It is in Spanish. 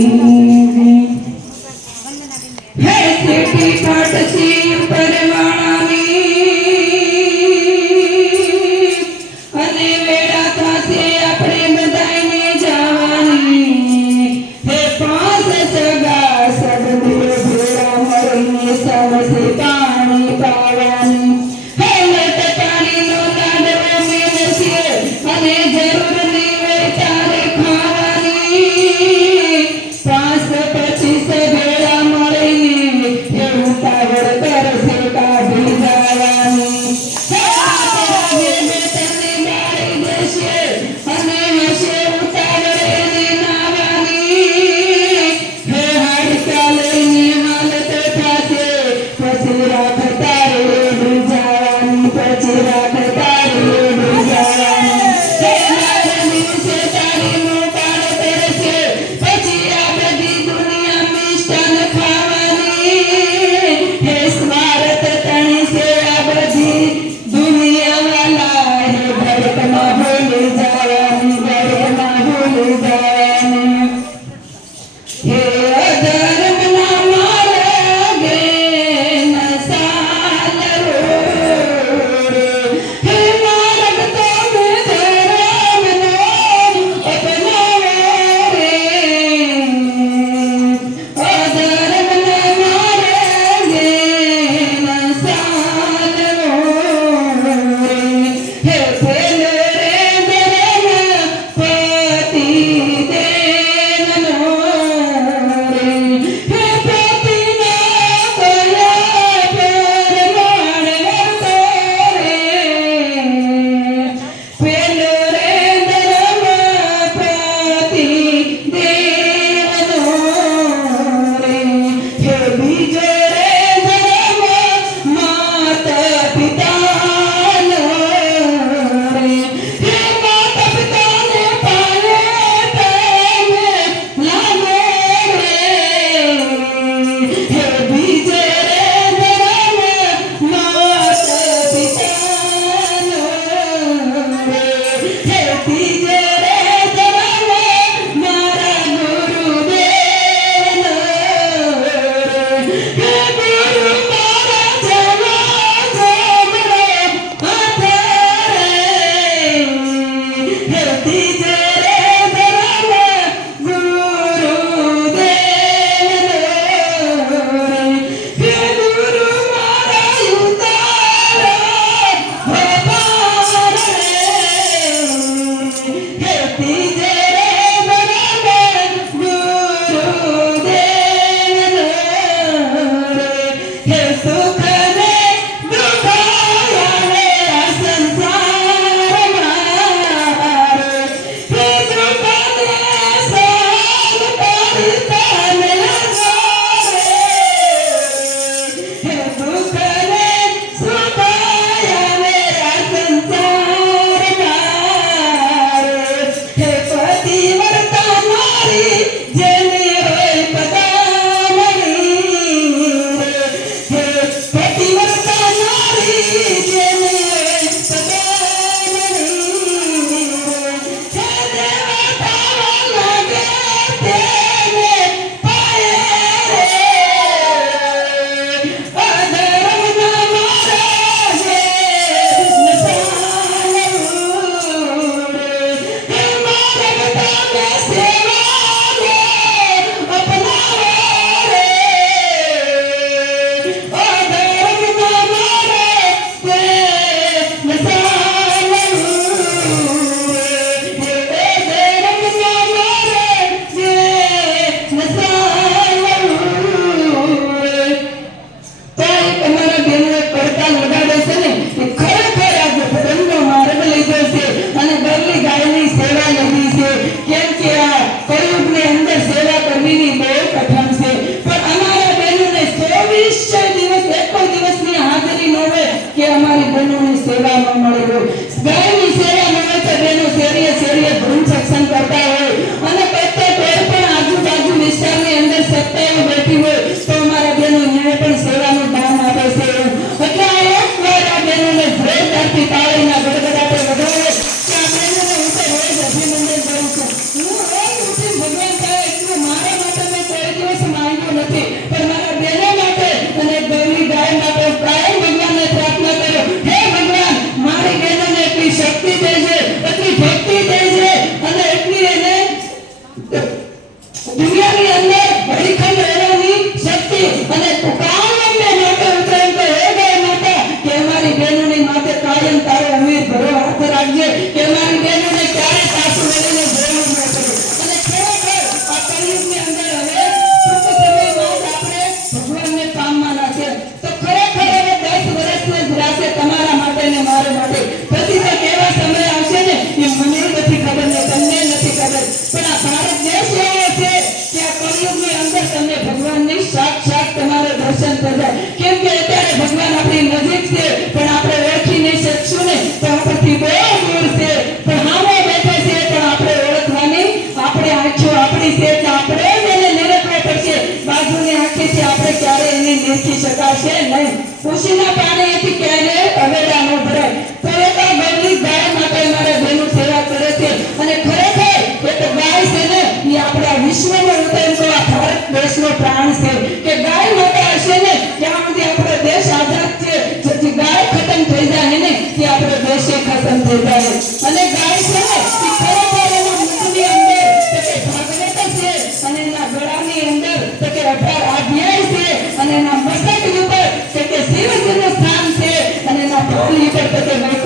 Aleluia. காயம் Hoje repara a etiqueta. que se